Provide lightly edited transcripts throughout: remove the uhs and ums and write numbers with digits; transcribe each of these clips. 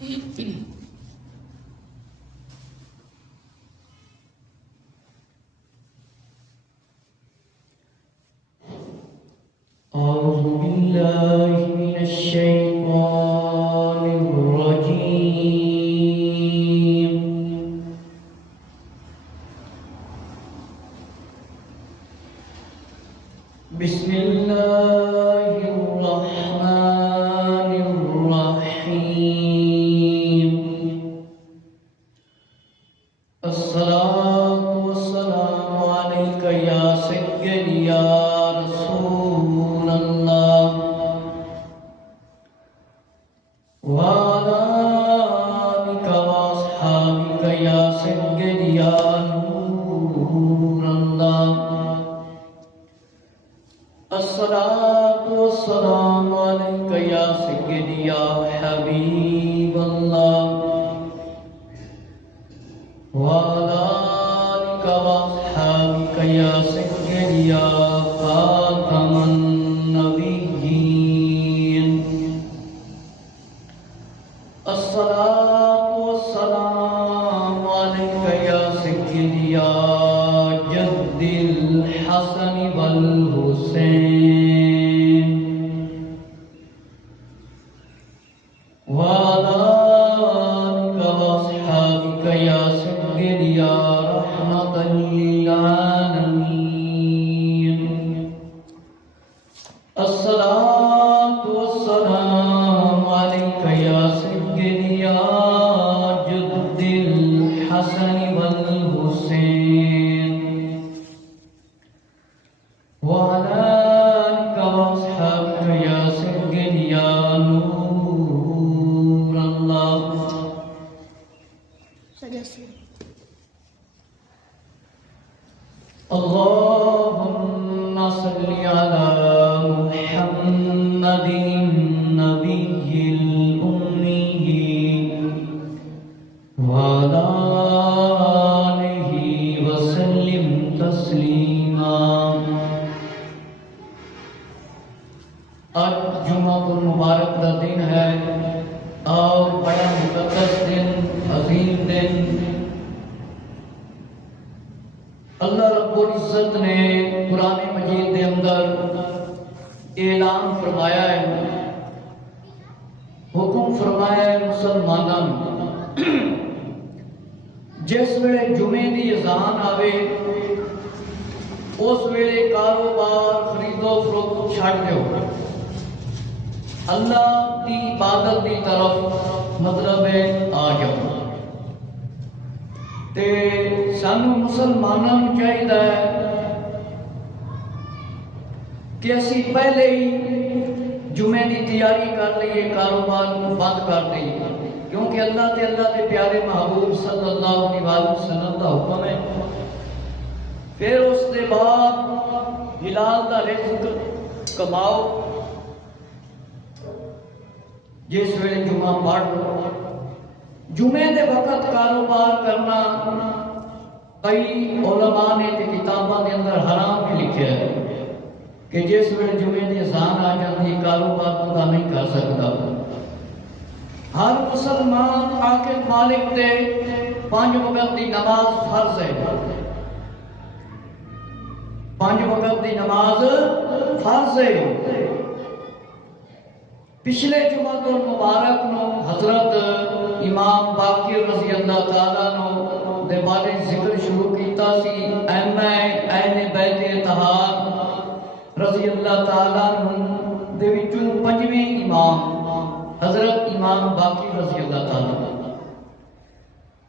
أعوذ بالله من الشيطان الرجيم. بسم الله الرحمن الرحيم. الصلاة والسلام عليك يا سيدي يا رسول الله وعلى آلك وأصحابك يا سيدي يا نور الله. الصلاة والسلام عليك يا سيدي يا حبيب الله وعلى آلك وأصحابك يا سيدي يا خاتم النبيين. الصلاة والسلام عليك يا سيدي يا جد الحسن والحسين وعلى آلك وأصحابك يا سيدي يا رحمة للعالمين. الصلاة والسلام عليك يا سيدي يا جد الحسن والحسين وعلى آلك وأصحابك يا سيدي يا نور الله. اللهم صل على محمد النبي الأمي وعلى آله وسلم تسليما. آج جمعہ المبارک کا دن ہے اور بڑا مقدس دن، عظیم دن. اللہ رب العزت نے قرآن مجید کے اندر اعلان فرمایا ہے، حکم فرمایا ہے مسلمانوں جس ویلے جمعے دی اذان آوے اس ویلے کاروبار خرید و فروخت چھڈ دیو، اللہ کی عبادت کی طرف مطلب ہے آ جاؤ. تے سانو مسلمانوں چاہیے کہ اسی پہلے ہی جمعے کی تیاری کر لئیے، کاروبار کو بند کر دئیے، کیونکہ اللہ تے اللہ کے پیارے محبوب صلی اللہ علیہ وسلم کا حکم ہے. پھر اس کے بعد حلال کا رزق کماؤ، جس ویلے جمعہ پڑھ لو. جمعے دے وقت کاروبار کرنا کئی علماء نے کتاباں دے اندر حرام بھی لکھا ہے کہ جس ویلے جمعے دی اذان آ جاتی کاروبار بندہ نہیں کر سکتا. ہر مسلمان آخر مالک دے 5 وقت دی نماز فرض ہے، 5 وقت دی نماز فرض ہے. پچھلے جمعہ المبارک نو حضرت امام باقر رضی اللہ تعالیٰ نو دے بارے ذکر شروع کیتا سی. اہل بیت اطہار رضی اللہ تعالیٰ دے وچوں 5ویں امام حضرت امام باقر رضی اللہ تعالیٰ.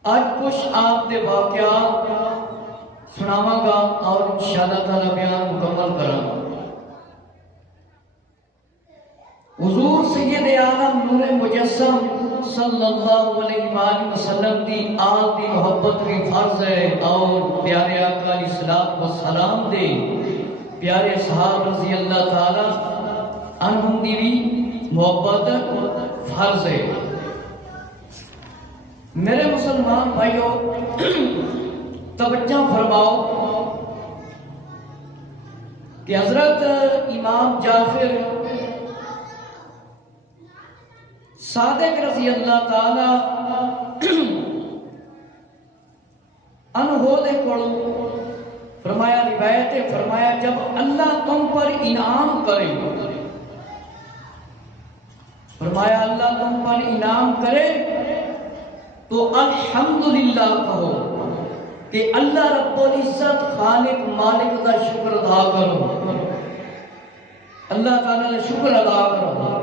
آج کچھ آپ دے واقعات سناواں گا اور انشاءاللہ تعالیٰ بیان مکمل کراں. حضور سید عالم نور مجسم صلی اللہ علیہ وآلہ وسلم دی آل دی محبت کی فرض ہے اور پیارے آقا علیہ السلام دے پیارے صحاب رضی اللہ تعالی عنہم دی بھی محبت فرض ہے. میرے مسلمان بھائیوں توجہ فرماؤ کہ حضرت امام جعفر صادق رضی اللہ تعالی عنہ دے کولوں فرمایا روایت ہے، فرمایا جب اللہ تم پر انعام کرے، فرمایا اللہ تم پر انعام کرے تو الحمدللہ کہو کہ اللہ رب العزت خالق مالک دا شکر ادا کرو، اللہ تعالیٰ دا شکر ادا کرو۔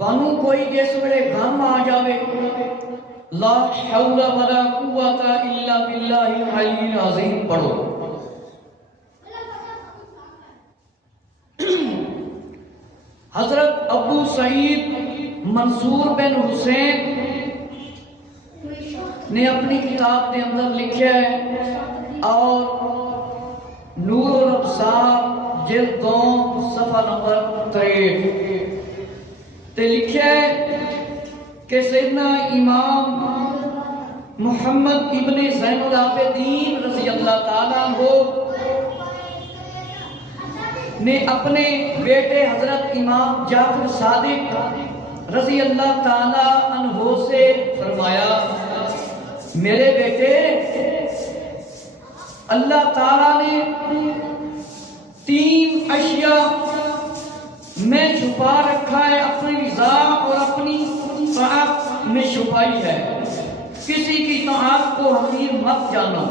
تانوں کوئی جس ویلے غم آ جاوے، لا حول ولا قوت الا باللہ العلی العظیم پڑھو۔ حضرت ابو سعید منصور بن حسین نے اپنی کتاب کے اندر لکھا ہے، اور نور الابصار جلد 2 صفحہ نمبر 63 تے لکھا ہے کہ سیدنا امام محمد ابن زین العابدین رضی اللہ تعالیٰ عنہ نے اپنے بیٹے حضرت امام جعفر صادق رضی اللہ تعالیٰ عنہ سے فرمایا، میرے بیٹے اللہ تعالیٰ نے 3 اشیاء میں چھپا رکھا ہے، اپنی رضا اور اپنی طاعت میں چھپائی ہے، کسی کی طاعت کو حقیر مت جانو۔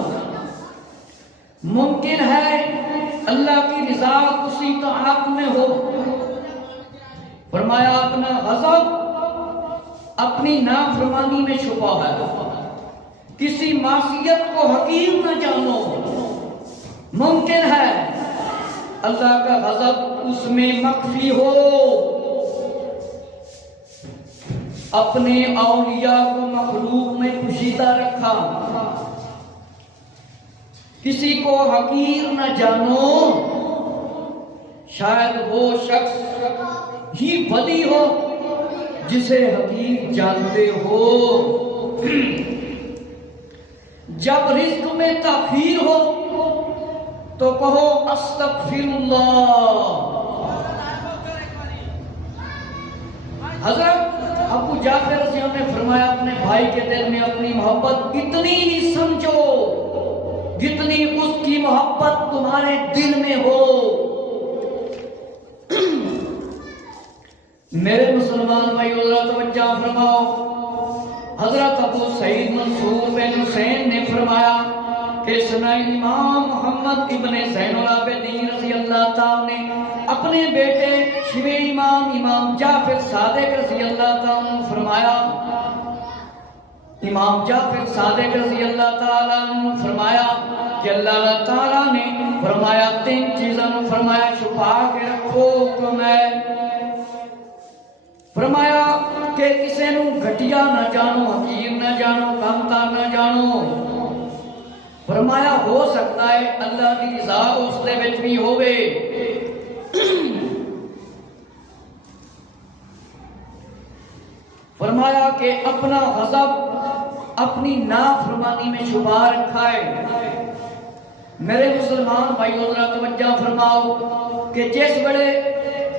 ممکن ہے اللہ کی رضا اسی طاعت میں ہو، فرمایا اپنا غضب اپنی نافرمانی میں چھپا ہے، کسی معصیت کو حقیر نہ جانو۔ ممکن ہے اللہ کا غضب اس میں مخفی ہو، اپنے اولیاء کو مخلوق میں پوشیدہ رکھا، کسی کو حقیر نہ جانو، شاید وہ شخص ہی ولی ہو جسے حقیر جانتے ہو۔ جب رزق میں تاخیر ہو تو کہو استغفر اللہ۔ حضرت ابو جعفر رضی اللہ عنہ نے فرمایا اپنے بھائی کے دل میں اپنی محبت اتنی ہی سمجھو جتنی اس کی محبت تمہارے دل میں ہو۔ میرے مسلمان بھائی ذرا توجہ فرماؤ، حضرت ابو سعید منصور بن حسین نے فرمایا کہ سنا امام محمد ابن زین العابدین رضی اللہ تعالیٰ نے اپنے بیٹے شیوہ امام جعفر صادق رضی اللہ تعالیٰ نے فرمایا، امام جعفر صادق رضی اللہ تعالیٰ نے فرمایا کہ اللہ تعالیٰ نے فرمایا 3 چیزوں نے فرمایا چھپا کے رکھو، حکم ہے، فرمایا کہ کسی نو گھٹیا نہ جانو، حقیر نہ جانو، کمتر نہ جانو، فرمایا ہو سکتا ہے اللہ کی رضا اس دے وچ بھی ہوے۔ فرمایا کہ اپنا غضب اپنی نافرمانی میں چھپا رکھا ہے۔ میرے مسلمان بھائیو ذرا توجہ فرماؤ کہ جس بڑے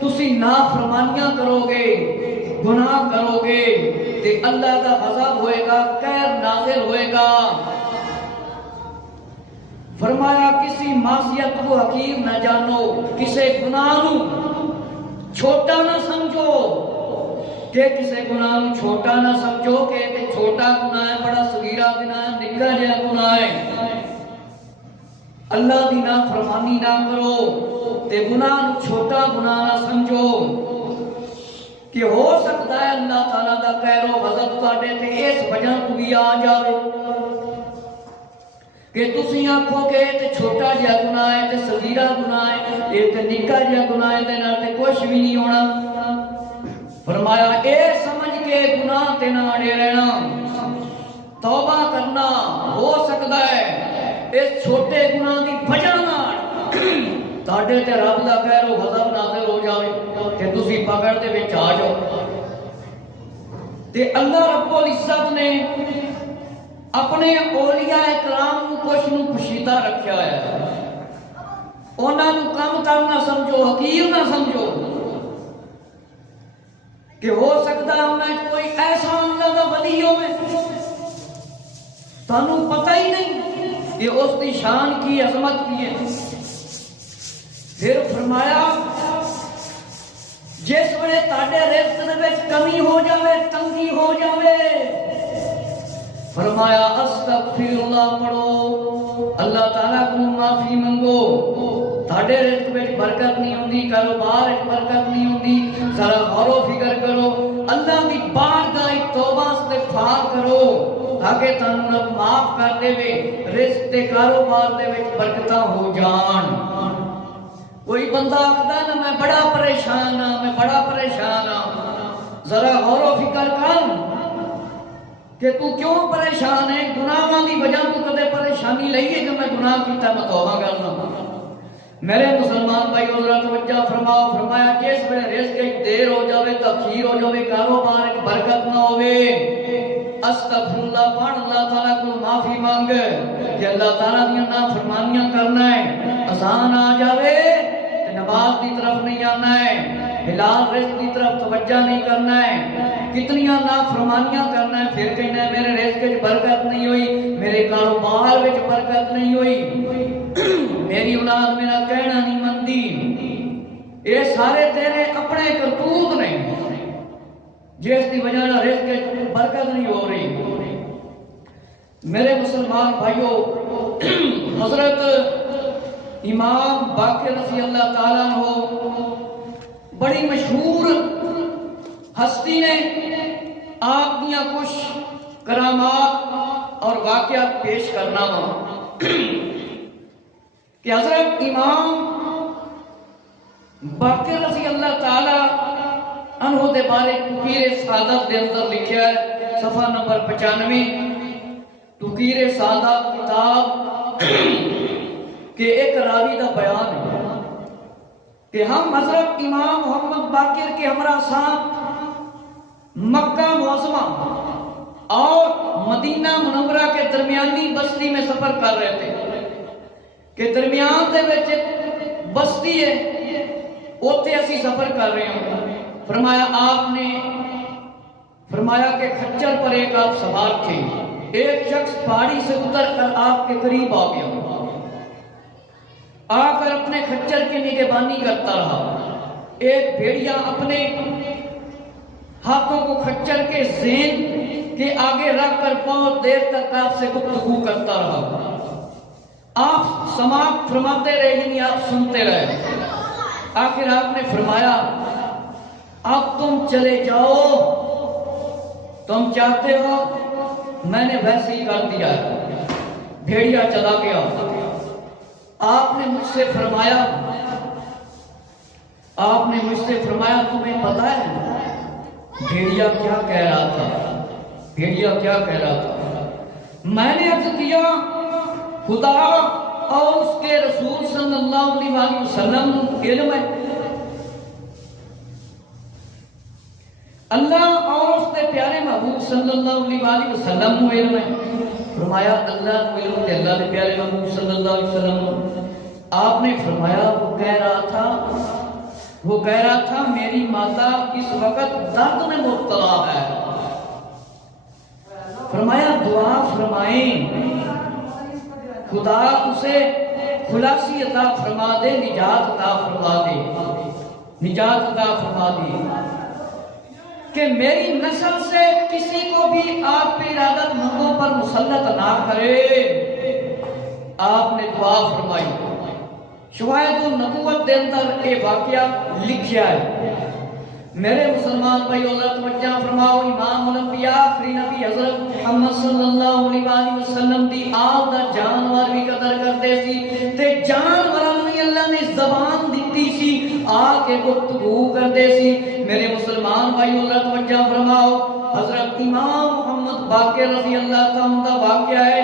تسی نافرمانیاں کرو گے، گناہ کرو گے تے اللہ کا غضب ہوئے گا، قہر نازل ہوئے گا۔ فرمایا کسی معصیت کو حقیر نہ جانو، کسی گناہ نو چھوٹا نہ سمجھو، کہ کسی گناہ نو چھوٹا نہ سمجھو کہ چھوٹا گناہ ہے، بڑا صغیرہ گناہ ہے، نکا جہا گناہ ہے۔ اللہ دی نافرمانی نہ کرو تے گناہ نو چھوٹا گناہ نہ سمجھو، کہ ہو سکتا ہے اللہ تعالیٰ دا قہر و غضب تواڈے تے اس وجہ تو بھی آ جاوے کہ تسی آکھو کہ تے چھوٹا جہا گناہ ہے تے صغیرہ گناہ ہے، یہ تے نکا جہا گناہ ہے تے نال تے کچھ بھی نہیں ہونا۔ فرمایا اے سمجھ کے گناہ تے نہ اڑے رہنا، توبہ کرنا، ہو سکتا ہے اس چھوٹے گناہ دی وجہ نال تاڈے تے رب دا قہر و غضب نازل ہو جاوے کہ تسی پکڑ دے وچ آ جاؤ۔ تے اللہ رب العزت نے اپنے اولیاء کرام کچھ نو پوشیدہ رکھیا ہے، انہاں نو کم تر نہ سمجھو، حقیر نہ سمجھو۔ کہ ہو سکتا ہے انہیں کوئی ایسا اللہ دا ولی ہوئے تانوں پتہ ہی نہیں کہ اس کی شان کی عظمت کی ہے۔ پھر فرمایا جس ویلے تاڈے رزق دے وچ کمی ہو جاوے، تنگی ہو جاوے، فرمایا استغفر اللہ پڑھو، اللہ تعالیٰ کو معافی منگو۔ تاڈے رزق وچ برکت نہیں ہوندی، کاروبار وچ برکت نہیں ہوندی، ذرا غور و فکر کرو، اللہ دی بارگاہ توبہ استغفار کرو تاکہ تانوں رب معاف کر دے، رزق تے کاروبار دے وچ برکتاں ہو جان۔ کوئی بندہ آخدا نا میں بڑا پریشان ہاں، میں بڑا پریشان ہاں، ذرا غور و فکر کر کہ تو کیوں پریشان ہے؟ گناہاں دی وجہ تو کدے پریشانی لئی ہے کہ میں گناہ کیتا میں توبہ کرنا؟ میرے مسلمان بھائی ذرا توجہ فرماؤ، فرمایا جس ویلے رزق دیر ہو جاوے، تاخیر ہو جاوے، کاروبار وچ برکت نہ ہوے، استغفر اللہ پڑھ، اللہ تعالیٰ کو معافی مانگ کہ اللہ تعالیٰ دی نافرمانیاں کرنا ہے، اذان آ جاوے تے نماز دی طرف نہیں آنا ہے، حلال رزق دی طرف توجہ نہیں کرنا ہے، کتنیاں نافرمانیاں کرنا ہے، پھر کہنا ہے میرے رزق وچ برکت نہیں ہوئی، میرے کاروبار وچ برکت نہیں ہوئی، میری اولاد میرا کہنا نہیں مندی۔ یہ سارے تیرے اپنے کرتوت نے جس کی وجہ نہ رزق وچ برکت نہیں ہو رہی۔ میرے مسلمان بھائیو، حضرت امام باقر رضی اللہ تعالیٰ عنہ بڑی مشہور ہستی نے، آپ دیاں کچھ کرامات اور واقعات پیش کرنا ہوا کہ حضرت امام باقر رضی اللہ تعالیٰ عنہ دے بارے تقریر سعادت دے اندر لکھیا ہے، صفحہ نمبر 95، تقریر سعادت کتاب کہ ایک راوی دا بیان ہے کہ ہم حضرت امام محمد باقر کے ہمراہ ساتھ مکہ معظمہ اور مدینہ منورہ کے درمیانی بستی میں سفر کر رہے تھے کہ درمیان دے وچ بستی ہے، اوتھے اسی سفر کر رہے ہیں۔ فرمایا آپ نے فرمایا کہ کھچر پر ایک آپ سوار تھے، ایک شخص پہاڑی سے اتر کر آپ کے قریب آ گیا، آ کر اپنے کھچر کی نگہبانی کرتا رہا۔ ایک بھیڑیا اپنے ہاتھوں کو کھچر کے زین کے آگے رکھ کر بہت دیر تک آپ سے گفتگو کرتا رہا۔ آپ سماعت فرماتے رہے، یعنی آپ سنتے رہے۔ آخر آپ نے فرمایا اب تم چلے جاؤ، تم چاہتے ہو میں نے ویسے ہی کر دیا ہے۔ بھیڑیا چلا گیا۔ آپ نے مجھ سے فرمایا تمہیں پتہ ہے بھیڑیا کیا کہہ رہا تھا؟ بھیڑیا کیا کہہ رہا تھا؟ میں نے عرض کیا خدا اور اس کے رسول صلی اللہ علیہ وسلم علم ہے، اللہ اور اس کے پیارے محبوب صلی اللہ علیہ وسلم کو علم ہے۔ فرمایا اللہ کو علم ہے، اللہ کے پیارے محبوب صلی اللہ علیہ وسلم۔ آپ نے فرمایا وہ کہہ رہا تھا میری ماتا اس وقت درد میں مبتلا ہے۔ فرمایا دعا فرمائیں خدا اسے خلاصی عطا فرما دے، نجات عطا فرما دے کہ میری نسل سے کسی کو بھی آپ پہ ارادت مندوں پر مسلط نہ کرے۔ آپ نے دعا فرمائی۔ شواہد النبوت دے اندر یہ واقعہ لکھیا ہے۔ میرے مسلمان بھائی حضرت توجہ فرماؤ، امام الانبیاء آخری نبی حضرت محمد صلی اللہ علیہ وسلم دی آپ دا جانور بھی قدر کرتے سی تے جانوراں نوں اللہ نے زبان دتی سی، آ کے گفتگو کرتے سی۔ میرے مسلمان بھائی حضرت توجہ فرماؤ، حضرت امام محمد باقر رضی اللہ تعالیٰ دا واقعہ ہے۔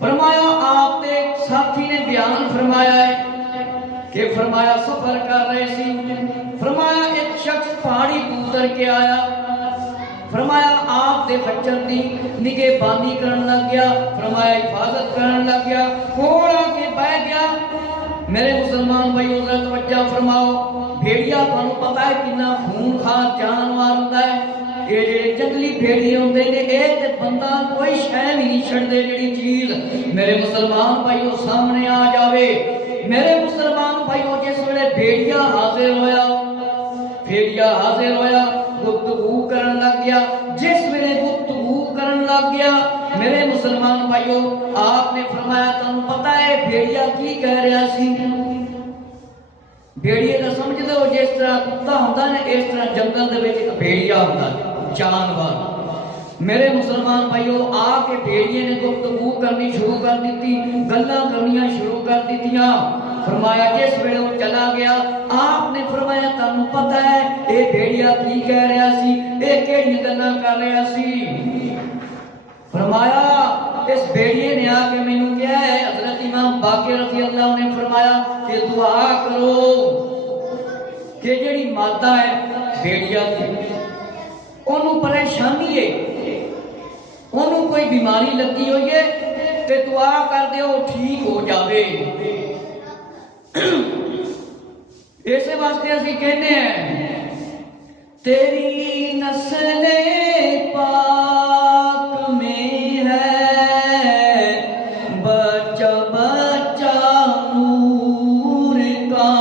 فرمایا آپ نے ایک ساتھی نے بیان فرمایا ہے کہ فرمایا سفر کر رہے سی، فرمایا ایک شخص پہاڑی اتر کے آیا، فرمایا آپ دے خچر دی نگہبانی کرن لگ گیا، فرمایا حفاظت کرن لگ گیا، کول آ کے بیٹھ گیا۔ میرے مسلمان بھائی حضرت توجہ فرماؤ، بھیڑیا تانوں پتہ ہے کتنا خون خار جانور یہ جڑے جنگلی بھیڑی ہوندے نے اے تے بندہ کوئی شے نہیں چھڑدے جڑی چیز میرے مسلمان بھائیو سامنے آ جاوے میرے مسلمان بھائیو جس ویلے بھیڑیا حاضر ہویا گفتگو کرن لگ گیا جس ویلے گفتگو کرن لگ گیا میرے مسلمان بھائیو آپ نے فرمایا تم پتہ ہے بھیڑیا کی کہہ رہا سی بھیڑیے کا سمجھ دو جس طرح کتا ہوندا ہے اس طرح جنگل دے وچ ایک بھیڑیا ہوندا ہے جانور میرے مسلمان بھائیو آ کے بھیڑیے نے گفتگو کرنی شروع کر دیتی گلاں کرنیاں شروع کر دیتیاں فرمایا جس ویلے وہ چلا گیا آپ نے فرمایا تانوں پتہ ہے اے بھیڑیا کی کہہ رہا سی اے کیڑی گلاں کر رہا سی فرمایا اس بھیڑیے نے آ کے مینوں کہا ہے حضرت امام باقر رضی اللہ عنہ نے فرمایا کہ دعا کرو کہ جڑی مادہ ہے بھیڑیا کی انہوں پریشانی ہے انہوں کوئی بیماری لگی ہوئی ہے تے دعا کر دے وہ ٹھیک ہو جاوے ایسے واسطے اسی کہنے ہیں تیری نسل پاک میں ہے بچہ بچہ نور کا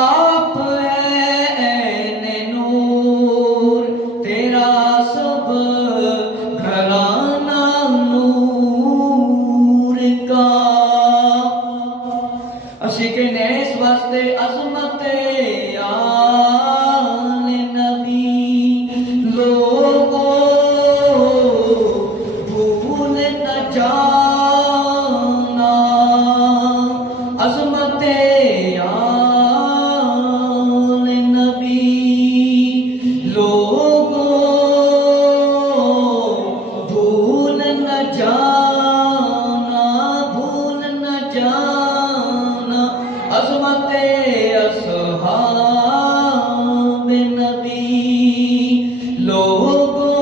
آپ ہے عین نور تیرا سب گھرانہ نور کا اسی کے نیس واسطے عظمت آل نبی لوگوں بھول نہ جانا عظمت آل نبی لوگوں بھول نہ جانا بھول نہ جانا عظمت اصحاب نبی لوگوں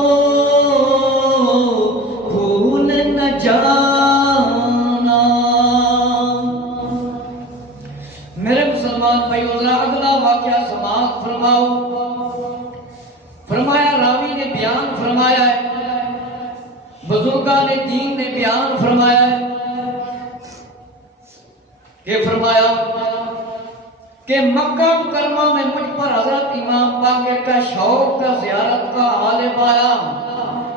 بھول نہ جانا میرے مسلمان بھائیو ذرا اگلا واقعہ سماعت فرماؤ فرمایا راوی نے بیان فرمایا ہے بزرگان دین نے بیان فرمایا ہے کہ فرمایا کہ مکہ مکرمہ میں مجھ پر حضرت امام باقر کا شوق کا زیارت کا غالب آیا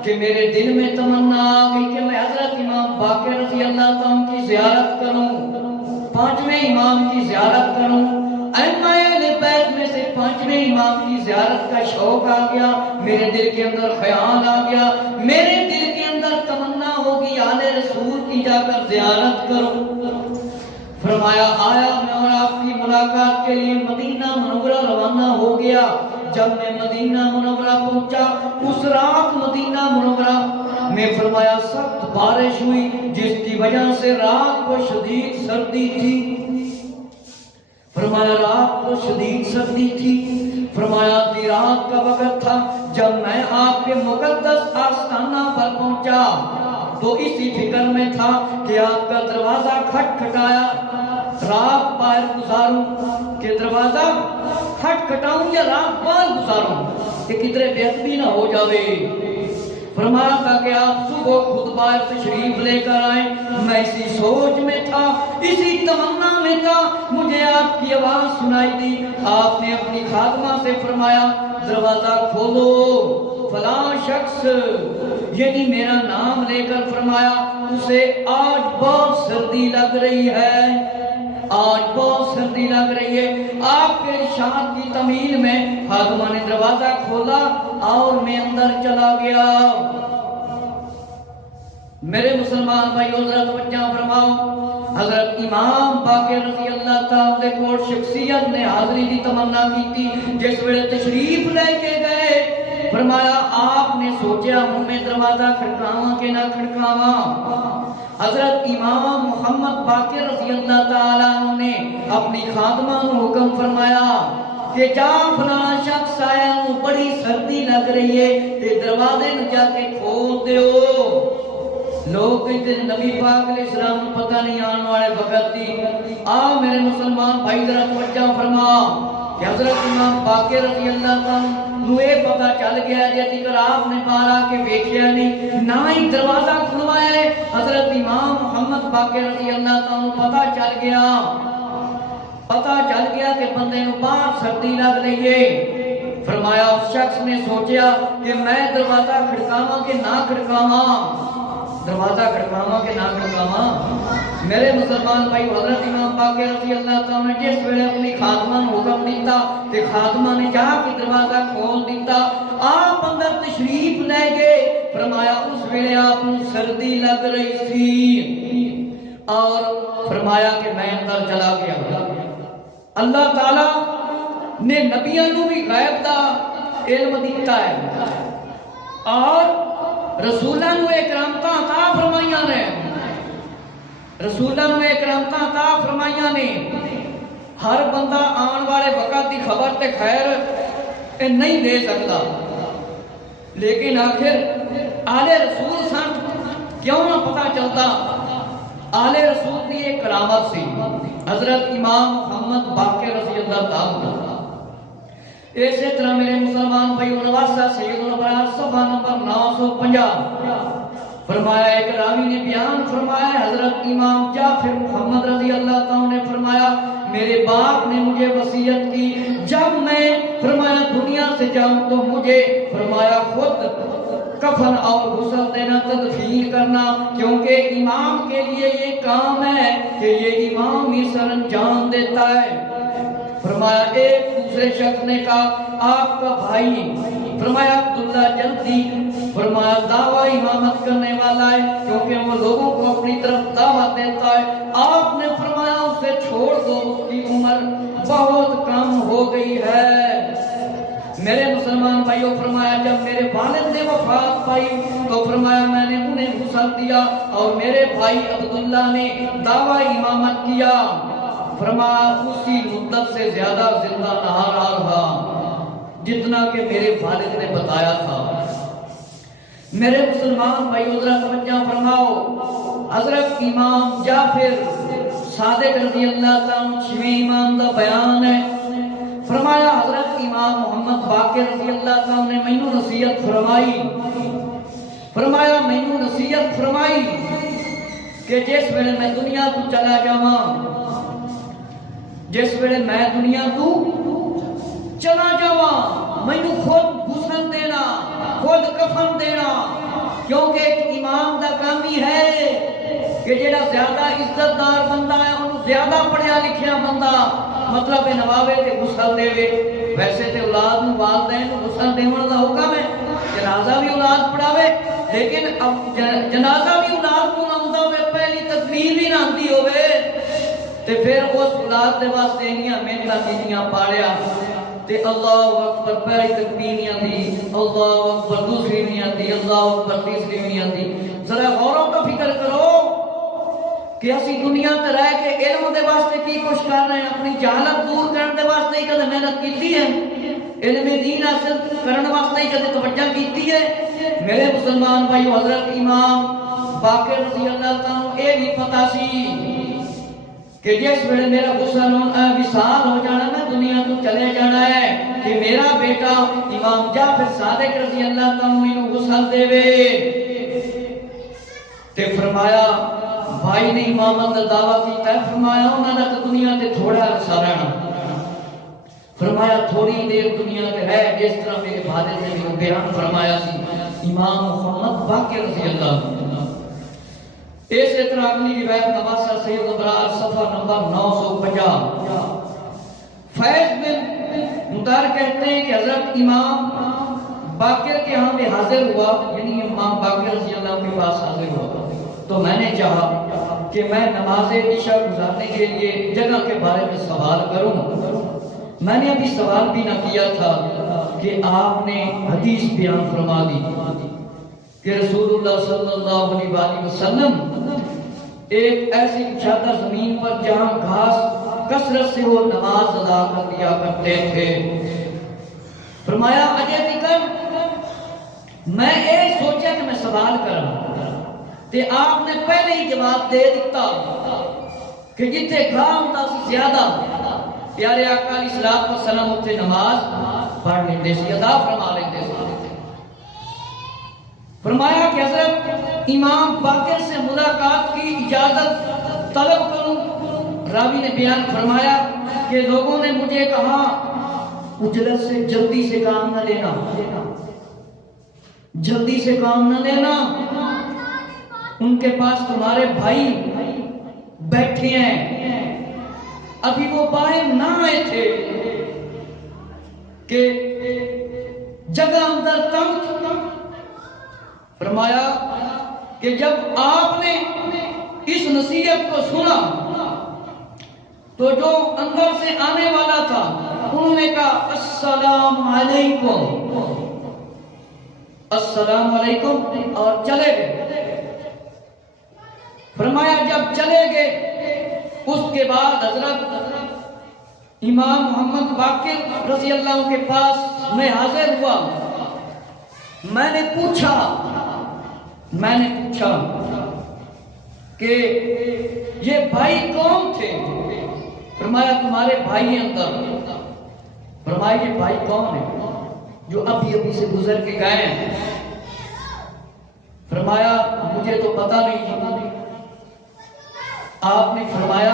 کہ میرے دل میں تمنا آ گئی کہ میں حضرت امام باقر رضی اللہ تعالیٰ کی زیارت کروں پانچویں امام کی زیارت کروں ائمہ اہل بیت میں سے پانچویں امام کی زیارت کا شوق آ گیا میرے دل کے اندر خیال آ گیا میرے دل کے اندر تمنا ہوگی آل رسول کی جا کر زیارت کروں فرمایا آیا میں اور آپ کی ملاقات کے لیے مدینہ منورہ روانہ ہو گیا جب میں مدینہ منورہ پہنچا اس رات مدینہ منورہ میں فرمایا سخت بارش ہوئی جس کی وجہ سے رات کو شدید سردی تھی فرمایا رات کو شدید سردی تھی فرمایا دی رات کا وقت تھا جب میں آپ کے مقدس آستانہ پر پہنچا تو اسی فکر میں تھا کہ آپ کا دروازہ کھٹکھٹایا رات باہر گزاروں کہ دروازہ کھٹکھٹاؤں یا رات باہر گزاروں کہ کدھر بے ادبی نہ ہو جاوے فرمایا تھا کہ آپ صبح خود باہر تشریف لے کر آئیں میں اسی سوچ میں تھا اسی تمنا میں تھا مجھے آپ کی آواز سنائی دی آپ نے اپنی خادمہ سے فرمایا دروازہ کھولو فلاں شخص یعنی میرا نام لے کر فرمایا اسے آج بہت سردی لگ رہی ہے آج بہت سردی لگ رہی ہے آپ کے ارشاد کی تمیل میں خادمہ نے دروازہ کھولا اور میں اندر چلا گیا میرے مسلمان بھائیو ذرا توجہ فرماؤ حضرت امام باقر رضی اللہ تعالی کو شخصیت نے حاضری دی تمنا کی تھی جس ویلے تشریف لے کے گئے فرمایا آپ نے سوچا ہوں میں دروازہ کھڑکاواں کہ نہ کھڑکاواں حضرت امام محمد باقر رضی اللہ تعالیٰ عنہ نے اپنی خادمہ کو حکم فرمایا کہ جا فلاں شخص آیا ہوں بڑی سردی لگ رہی ہے تے دروازے نو جا کے کھول دیو لوگ کہتے ہیں نبی پاک علیہ السلام کو پتہ نہیں آنے والے وقت دی میرے مسلمان بھائی ذرا توجہ فرما کہ حضرت امام باقر رضی اللہ تعالیٰ انہوں یہ پتا چل گیا جی کر آپ نے باہر آ کے ویکھیا نہیں نہ ہی دروازہ کھلوایا ہے حضرت امام محمد باقر رضی اللہ تعالیٰ پتا چل گیا کہ بندے نو باہر سردی لگ رہی ہے فرمایا اس شخص نے سوچیا کہ میں دروازہ کھڑکاواں کہ نہ کھڑکاواں دروازہ کھڑکاواں کہ نہ کھڑکاواں میرے مسلمان بھائی حضرت امام باقر رضی اللہ تعالیٰ نے جس ویلے اپنی خادمہ نے حکم دیتا کہ خادمہ نے جا کے دروازہ کھول دیتا آپ اندر تشریف لے گئے فرمایا اس ویلے آپ کو سردی لگ رہی تھی اور فرمایا کہ میں اندر چلا گیا اللہ تعالیٰ نے نبیوں کو بھی غیب دا علم دیتا ہے اور رسولوں کو اکرامتاں عطا فرمائیاں نے رسولوں نے اکرامتاں عطا فرمائیاں نے ہر بندہ آن والے وقت کی خبر تے خیر نہیں دے سکتا لیکن آخر آلے رسول سن کیوں نہ پتا چلتا آلے رسول کی ایک کرامت سی حضرت امام محمد باقر رضی اللہ تعالیٰ اسی طرح میرے مسلمان بھائی نواسا سید الابرار صفحہ نمبر 950 فرمایا ایک راوی نے بیان فرمایا حضرت امام جعفر محمد رضی اللہ تعالیٰ نے فرمایا میرے باپ نے مجھے وصیت کی جب میں فرمایا دنیا سے جاؤں تو مجھے فرمایا خود کفن اور غسل دینا تدفین کرنا کیونکہ امام کے لیے یہ کام ہے کہ یہ امام ہی سر انجام دیتا ہے فرمایا ایک دوسرے شخص نے کہا آپ کا بھائی فرمایا عبداللہ جلدی فرمایا دعویٰ امامت کرنے والا ہے کیونکہ وہ لوگوں کو اپنی طرف دعوت دیتا ہے آپ نے فرمایا اسے چھوڑ دو اس کی عمر بہت کم ہو گئی ہے میرے مسلمان بھائیوں فرمایا جب میرے والد نے وفات پائی تو فرمایا میں نے انہیں غسل دیا اور میرے بھائی عبداللہ نے دعویٰ امامت کیا فرمایا اسی مدت سے زیادہ زندہ نہ رہا جتنا کہ میرے والد نے بتایا تھا میرے مسلمان بھائی ذرا توجہ فرماؤ حضرت امام جعفر صادق رضی اللہ تعالیٰ چھویں امام دا بیان ہے فرمایا حضرت امام محمد باقر رضی اللہ تعالیٰ نے مینوں نصیحت فرمائی فرمایا مینوں نصیحت فرمائی کہ جس ویلے میں دنیا تو چلا جاواں جس ویلے میں دنیا تو چلا جاواں مینوں خود غسل دینا خود کفن دینا کیونکہ ایک امام دا کام ہی ہے کہ جڑا زیادہ عزت دار بندہ ہے انہوں زیادہ پڑھیا لکھیا بندہ مطلب نواوے تے غسل دے ویسے تے اولاد نو والدین نو غسل دیون دا حکم ہے جنازہ بھی اولاد پڑھاوے لیکن اب جنازہ بھی اولاد کو آندا ہوے پہلی تکبیر بھی نہ آندی ہوے تے پھر اس اولاد دے واسطے انیاں محنتاں کیتیاں پاڑیا تے اللہ اکبر پہلی تکبیر نہیں آندی اللہ اکبر دوسری نہیں آندی اللہ اکبر تیسری نہیں آندی ذرا غور و فکر کرو کہ اسی دنیا تے رہ کے علم دے واسطے کی کچھ کر رہے ہیں اپنی جہالت دور کرنے دے واسطے ہی کدے محنت کیتی ہے علم دین حاصل کرنے واسطے ہی کدے توجہ کیتی ہے میرے مسلمان بھائی حضرت امام باقر رضی اللہ تعالیٰ اے بھی پتہ سی کہ جس ویلے میرا غسل وصال ہو جانا میں دنیا تو چلے جانا ہے کہ میرا بیٹا امام جعفر صادق رضی اللہ تعالیٰ مینوں غسل دے تے فرمایا بھائی نے امامت کا دعویٰ کیتا ہے فرمایا انہوں نے تو دنیا تے تھوڑا عرصہ رہنا فرمایا تھوڑی دیر دنیا تے رہ جس طرح میرے والد نے بھی بیان فرمایا سی امام محمد باقر رضی اللہ عنہ اسی طرح اگلی روایت نواسا سید الابرار صفحہ نمبر 950 فیض بن مطہر کہتے ہیں کہ حضرت امام باقر کے ہاں میں حاضر ہوا یعنی امام باقر رضی اللہ عنہ کے پاس حاضر ہوا تو میں نے چاہا کہ میں نماز عشاء گزارنے کے لیے جگہ کے بارے میں سوال کروں میں نے ابھی سوال بھی نہ کیا تھا کہ آپ نے حدیث بیان فرما دی کہ رسول اللہ صلی اللہ علیہ وآلہ وسلم ایک ایسی کشادہ زمین پر جہاں گھاس کثرت سے وہ نماز ادا کر دیا کرتے تھے فرمایا اجے تک میں ایک سوچا کہ میں سوال کروں تے آپ نے پہلے ہی جواب دے دیتا کہ جتنے گھاس ہوتا زیادہ پیارے آقا علیہ السلام اتھے نماز پڑھ لیندے سی، ادا فرما لیندے سی۔ فرمایا کہ حضرت امام باقر سے ملاقات کی اجازت طلب کروں۔ راوی نے بیان فرمایا کہ لوگوں نے مجھے کہا اجلت سے جلدی سے کام نہ لینا، جلدی سے کام نہ لینا، ان کے پاس تمہارے بھائی بیٹھے ہیں، ابھی وہ باہر نہ آئے تھے کہ جگہ اندر تنگ۔ فرمایا کہ جب آپ نے اس نصیحت کو سنا تو جو اندر سے آنے والا تھا انہوں نے کہا السلام علیکم، السلام علیکم، اور چلے گئے۔ فرمایا جب چلے گئے اس کے بعد حضرت امام محمد باقر رضی اللہ عنہ کے پاس میں حاضر ہوا۔ میں نے پوچھا کہ یہ بھائی کون تھے؟ فرمایا تمہارے بھائی اندر۔ فرمایا یہ بھائی کون ہے جو ابھی ابھی سے گزر کے گئے ہیں؟ فرمایا مجھے تو پتہ نہیں۔ آپ نے فرمایا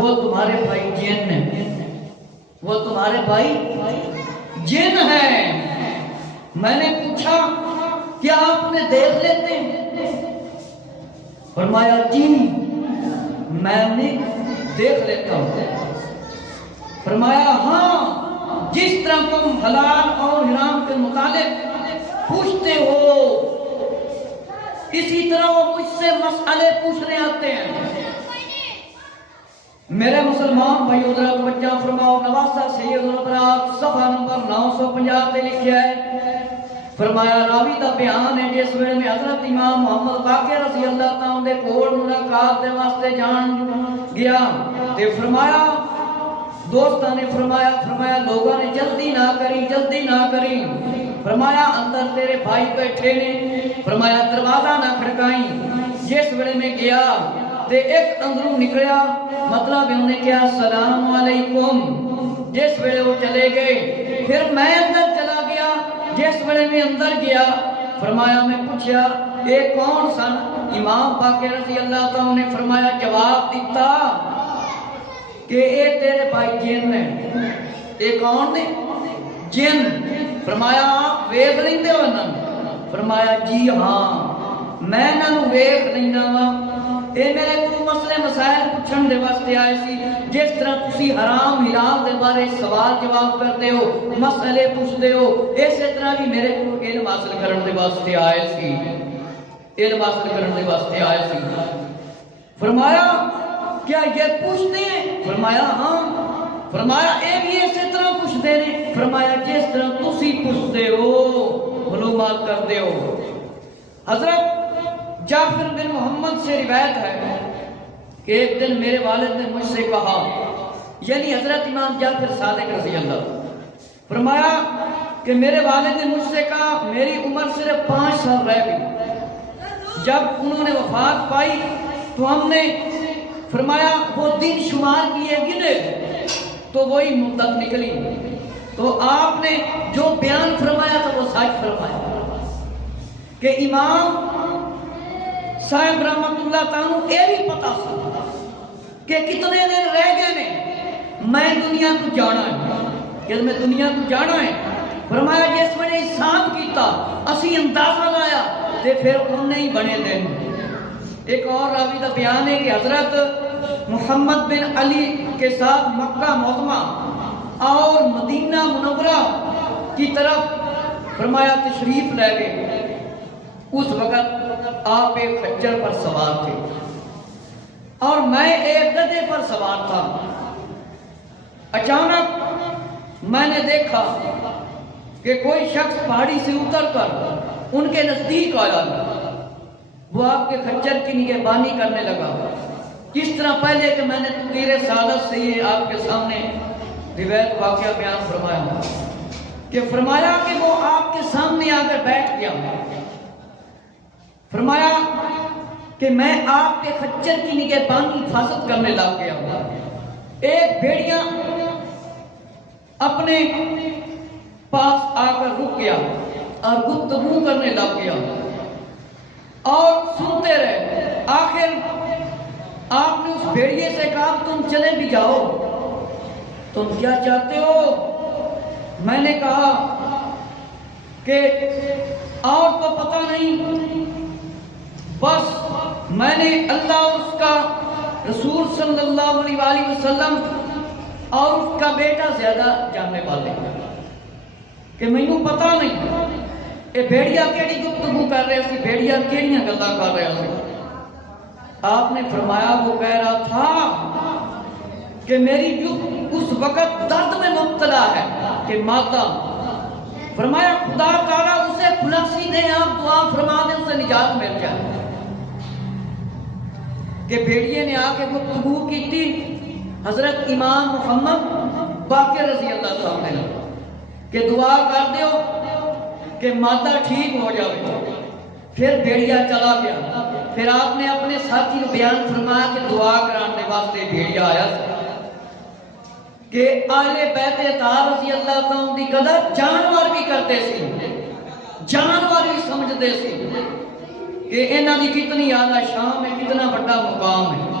وہ تمہارے بھائی جن ہیں، وہ تمہارے بھائی جن ہیں۔ میں نے پوچھا کیا آپ نے دیکھ لیتے ہیں؟ فرمایا جی میں نے دیکھ لیتا ہوں۔ فرمایا ہاں، جس طرح تم حلال اور حرام کے متعلق پوچھتے ہو اسی طرح وہ مجھ سے مسئلے پوچھنے آتے ہیں۔ میرے مسلمان بھائیو ذرا توجہ فرماؤ، نواسہ سید الابرار صفحہ نمبر 950 پہ لکھا ہے۔ فرمایا راوی دا بیان ہے جس ویلے میں حضرت امام محمد باقر رضی اللہ تعالیٰ دے کول ملاقات دے واسطے جان گیا تے فرمایا دوستاں نے فرمایا لوگوں نے جلدی نہ کری۔ فرمایا اندر تیرے بھائی بیٹھے نے، فرمایا دروازہ نہ کھڑکائیں۔ جس ویلے میں گیا تے ایک اندروں نکلیا، مطلب انہوں نے کہا السلام علیکم۔ جس ویلے وہ چلے گئے پھر میں اندر چلا گیا۔ جس ویلے میں اندر گیا فرمایا میں پوچھا اے کون سن؟ امام باقر رضی اللہ تعالیٰ نے فرمایا جواب دیتا کہ اے تیرے بھائی جن ہیں۔ اے کون نے؟ جن۔ فرمایا آپ ویکھ لیندے ہو انہاں؟ فرمایا جی ہاں میں انہاں نوں ویکھ لینا وا، اے میرے کو مسئلے مسائل پوچھن دے واسطے آئے سی۔ جس طرح تسی حرام حلال دے بارے سوال جواب کرتے ہو، مسئلے پوچھتے ہو، اسی طرح بھی میرے کو علم حاصل کرن دے واسطے آئے سی، علم حاصل کرن دے واسطے آئے سی۔ فرمایا کیا یہ پوچھتے ہیں؟ فرمایا ہاں۔ فرمایا اے بھی اسی طرح پوچھتے ہیں؟ فرمایا جس طرح تسی پوچھتے ہو، معلومات کرتے ہو۔ حضرت جعفر بن محمد سے روایت ہے کہ ایک دن میرے والد نے مجھ سے کہا، یعنی حضرت امام جعفر صادق رضی اللہ، فرمایا کہ میرے والد نے مجھ سے کہا میری عمر صرف 5 سال رہ گئی، جب انہوں نے وفات پائی تو ہم نے فرمایا وہ دن شمار کیے گنے تو وہی مدت نکلی، تو آپ نے جو بیان فرمایا تھا وہ سچ فرمایا کہ امام صاحب رحمت اللہ تعالیٰ اے بھی پتا سا کہ کتنے دن رہ گئے نے میں دنیا کو جانا ہے، کہ میں دنیا کو جانا ہے۔ فرمایا جس میں نے حساب کیتا اسی اندازہ لایا تے پھر انہیں ہی بنے دن۔ ایک اور راوی کا بیان ہے کہ حضرت محمد بن علی کے ساتھ مکہ معظمہ اور مدینہ منورہ کی طرف فرمایا تشریف لے گئے۔ اس وقت آپ ایک خچر پر سوار تھے اور میں ایک گدھے پر سوار تھا۔ اچانک میں نے دیکھا کہ کوئی شخص پہاڑی سے اتر کر ان کے نزدیک آیا، وہ آپ کے خچر کی نگہبانی کرنے لگا، اس طرح پہلے کہ میں نے تقریر سعادت سے یہ آپ کے سامنے روایت واقعہ بیان فرمایا کہ فرمایا کہ وہ آپ کے سامنے آ کر بیٹھ گیا، فرمایا کہ میں آپ کے خچر کی نگہبانی حفاظت کرنے لگ گیا۔ ایک بھیڑیا اپنے پاس آ کر رک گیا اور گفتگو کرنے لگ گیا اور سنتے رہے. آخر آپ نے اس بھیڑیے سے کہا تم چلے بھی جاؤ, تم کیا چاہتے ہو؟ میں نے کہا کہ اور تو پتہ نہیں, بس میں نے اللہ اور اس کا رسول صلی اللہ علیہ وآلہ وسلم اور اس کا بیٹا زیادہ جاننے والے کہ مینوں پتہ نہیں یہ بھیڑیا کیڑی گفتگو کر رہے سی, بھیڑیا کیڑیاں گلاں کر رہا سی. آپ نے فرمایا وہ کہہ رہا تھا کہ میری جو اس وقت درد میں مبتلا ہے کہ ماتا. فرمایا خدا تعالیٰ اسے خلاصی دے, آپ دعا فرما دیں اسے نجات مل جائے. کہ بھیڑیے نے آ کے گفتگو کی تھی حضرت امام محمد باقر رضی اللہ تعالیٰ نے کہ دعا کر دیو کہ مادہ ٹھیک ہو جائے. پھر بھیڑیا چلا گیا. پھر آپ نے اپنے ساتھی کو بیان فرمایا کہ دعا کرانے واسطے بھیڑیا آیا کہ اہل بیت اطہار رضی اللہ تعالیٰ دی قدر جانور بھی کرتے سی, جانور بھی سمجھتے سی کہ انہاں دی کتنی اعلیٰ شان ہے, کتنا بڑا مقام ہے.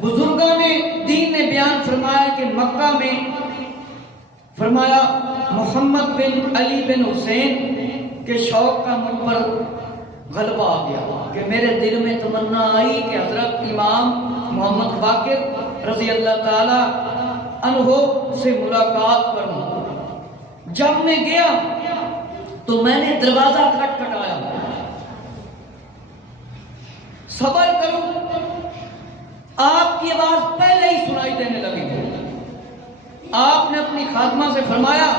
بزرگوں نے دین نے بیان فرمایا کہ مکہ میں فرمایا محمد بن علی بن حسین کے شوق کا مجھ پر غلبہ آ گیا کہ میرے دل میں تمنا آئی کہ حضرت امام محمد باقر رضی اللہ تعالی عنہ سے ملاقات کروں. جب میں گیا تو میں نے دروازہ کھٹکھٹایا, صبر کروں, آپ کی آواز پہلے ہی سنائی دینے لگی. آپ نے اپنی خادمہ سے فرمایا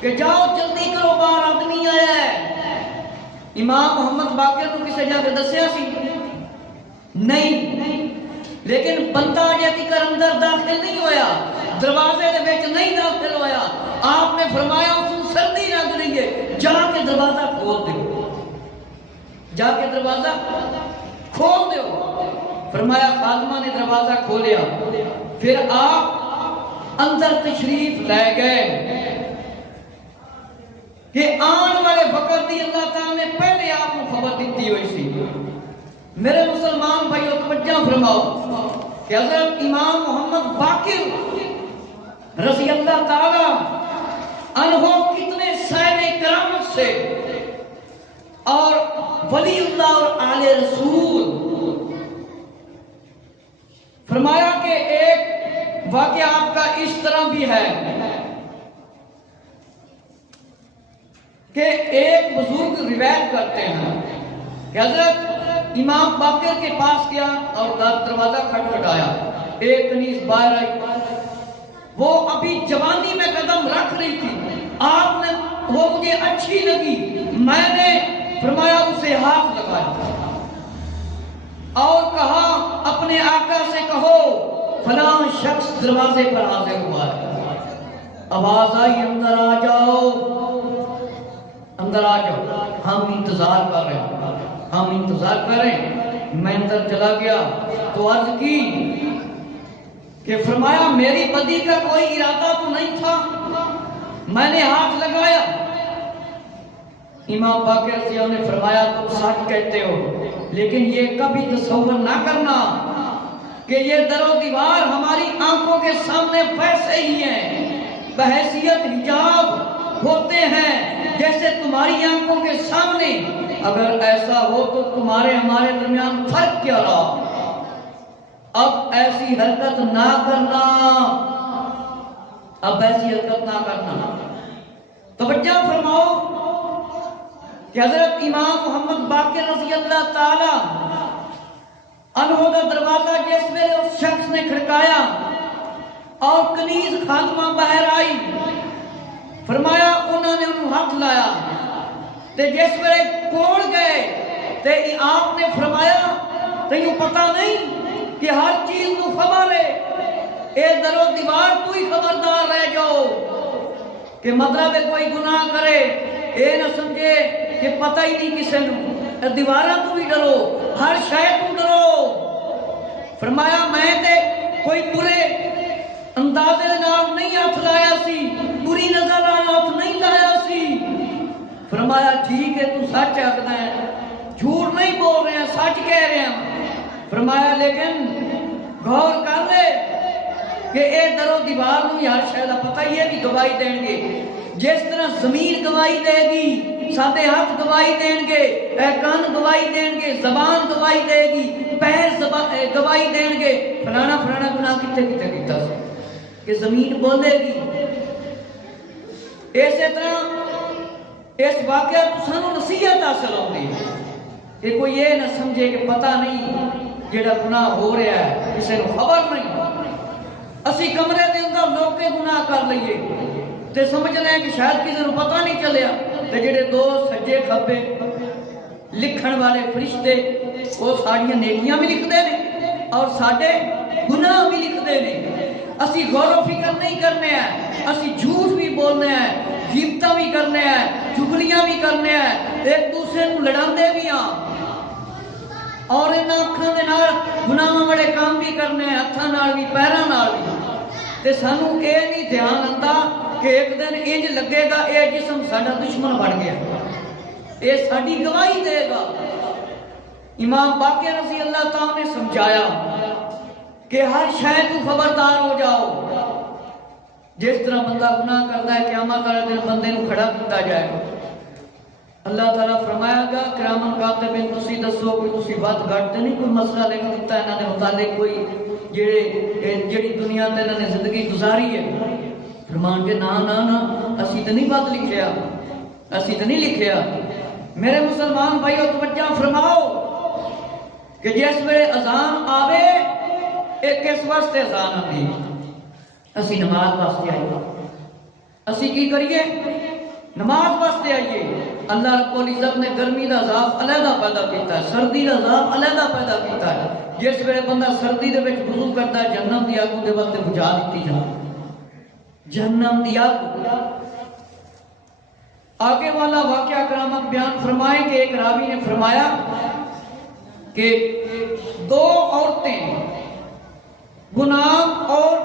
کہ جاؤ جلدی کرو, باہر آدمی آیا ہے. امام محمد باقر کو کسے جا کے دسیا سی نہیں, لیکن بندہ جیتی کر اندر داخل نہیں ہویا, دروازے دے بیچ نہیں داخل ہویا. آپ نے فرمایا اس سردی نہ گریے, جا کے دروازہ کھول دو, جا کے دروازہ کھول دو. فرمایا خادمہ نے دروازہ کھولیا. پھر آپ اندر تشریف لے گئے کہ آن والے وقت دی اللہ تعالیٰ نے پہلے آپ کو خبر دیتی ہوئی سی. میرے مسلمان بھائیو توجہ فرماؤ کہ حضرت امام محمد باقر رضی اللہ تعالیٰ عنہ کتنے صاحب کرامت سے اور ولی اللہ اور آل رسول. فرمایا کہ ایک واقعہ آپ کا اس طرح بھی ہے کہ ایک بزرگ روایت کرتے ہیں کہ حضرت امام باقر کے پاس گیا اور دروازہ کھٹکھٹایا. ایک کنیز باہر آئی, وہ ابھی جوانی میں قدم رکھ رہی تھی. آپ نے وہ مجھے اچھی لگی, میں نے فرمایا اسے ہاتھ لگایا اور کہا اپنے آقا سے کہو فلاں شخص دروازے پر حاضر ہوا ہے. آواز آئی اندر آ جاؤ, اندر آ جاؤ, ہم انتظار کر رہے ہیں, ہم انتظار کر رہے ہیں. میں اندر چلا گیا تو عرض کی کہ فرمایا میری بدی کا کوئی ارادہ تو نہیں تھا, میں نے ہاتھ لگایا. امام باقر جی نے فرمایا تم سچ کہتے ہو, لیکن یہ کبھی تصور نہ کرنا کہ یہ در و دیوار ہماری آنکھوں کے سامنے ویسے ہی ہیں, بحیثیت حجاب ہوتے ہیں جیسے تمہاری آنکھوں کے سامنے. اگر ایسا ہو تو تمہارے ہمارے درمیان فرق کیا رہا؟ اب ایسی حرکت نہ کرنا, اب ایسی حرکت نہ کرنا. توجہ فرماؤ کہ حضرت امام محمد باقر رضی اللہ تعالی عنہ کا دروازہ جس میں اس شخص نے کھڑکایا اور کنیز خاتمہ باہر آئی, فرمایا انہوں نے انہوں ہاتھ لایا تے جس میں کوڑ گئے تے آپ نے فرمایا تینوں پتہ نہیں کہ ہر چیز تو خبر ہے, اے در و دیوار تو ہی خبردار رہ جاؤ کہ مطلب کوئی گناہ کرے اے نہ سمجھے کہ پتہ ہی نہیں کسے نو, دیواراں تو بھی ڈرو, ہر شے تو ڈرو. فرمایا میں تے کوئی برے اندازے نال نہیں ہاتھ لایا سی، بری نظر نال ہاتھ نہیں لایا سی۔ فرمایا ٹھیک ہے تو سچ آخنا ہے، جھوٹ نہیں بول رہے ہیں، سچ کہہ رہے ہیں۔ فرمایا لیکن غور کر لے کہ اے درو دیوار نو ہر شے دا پتہ ہی ہے کہ گواہی دین گے، جس طرح زمین گواہی دے گی، سادے ہاتھ گواہی دین گے، اے کان گواہی دین گے، زبان گواہی دے گی، پیر گواہی دین گے، فلانا فلانا گناہ کتے کتے کیتا سی، کہ زمین بولے گی۔ اسی طرح اس واقعہ تو سانو نصیحت حاصل ہوتی ہے کہ کوئی یہ نہ سمجھے کہ پتہ نہیں جڑا گناہ ہو رہا ہے کسی کو خبر نہیں، اسی کمرے دے اندر لوگ کے گناہ کر لئیے تے سمجھ لیں کہ شاید کسی کو پتہ نہیں چلیا، تے جڑے دو سجے کھبے لکھن والے فرشتے وہ ساڑیاں نیکیاں بھی لکھ دے نے اور ساڑے گناہ بھی لکھ دے نے۔ اسی غور و فکر نہیں کرنے ہیں، اسی جھوٹ بھی بولنے ہیں، غیبتاں بھی کرنے ہیں، چگلیاں بھی کرنے ہیں، ایک دوسرے کو لڑاندے بھی ہیں، اور ان اکھاں دے نال گناہ بڑے کام بھی کرنے ہیں، ہتھاں نال بھی پیراں نال بھی۔ تے سانو اے نہیں دھیان آندا کہ ایک دن انج لگے گا اے جسم ساڈا دشمن بن گیا، اے ساڈی گواہی دے گا۔ امام باقر رضی اللہ تعالیٰ نے سمجھایا کہ ہر شے تو خبردار ہو جاؤ۔ جس طرح بندہ گناہ کرتا ہے قیامت والے دن بندے کو کھڑا کیتا جائے گا، اللہ تعالیٰ فرمایا گا کرامن کاتبین تسی دسو کوئی تسی بات گھٹ نہیں کوئی مسئلہ لکھ دیتا ہے انہوں نے متعلق کوئی جڑی دنیا تے انہوں نے زندگی گزاری ہے؟ فرمان کے نا نا نا اسی تو نہیں بات لکھیا، اسی تو نہیں لکھیا۔ میرے مسلمان بھائیو توجہ فرماؤ کہ جس ویلے اذان آوے ایک کس واسطے اذان آتی، اسی نماز واسطے آئیے، اسی کی کریے نماز واسطے آئیے۔ اللہ رب العزت نے گرمی دا عذاب علیحدہ پیدا کیتا ہے، سردی دا عذاب علیحدہ پیدا کیتا ہے۔ جس ویلے بندہ سردی دے وچ وضو کرتا ہے جہنم دی اگ دے واسطے بجھا دتی جاندی، جہنم دی اگ۔ آگے والا واقعہ کرامت بیان فرمائیں کہ ایک راوی نے فرمایا کہ دو عورتیں غلام اور